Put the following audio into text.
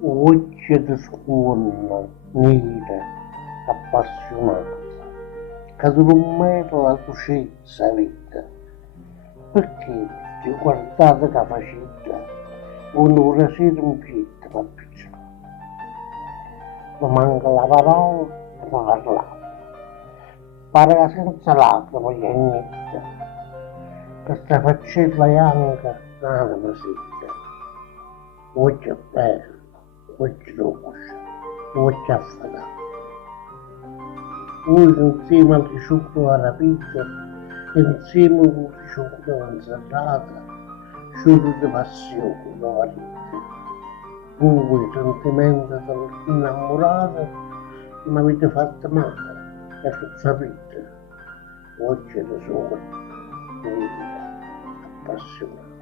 Voce di scuola, nera, appassionata, che non mai la coscienza vita. Perché ti guardate che facita, un'ora si riempita per piccolo. Non manca la parola, ma parlava. Pare che senza lacrime gli niente. Questa faccetta bianca, l'anima sitta. Voce bella, voce dolce, voce affidata. Voi insieme al ricciotto alla pizza, insieme al ricciotto all'insalata, sciuro di passione, la vita. Voi i sentimenti dell'innamorata mi avete fatto male, e che sapete, voce di sole, nera, appassionata.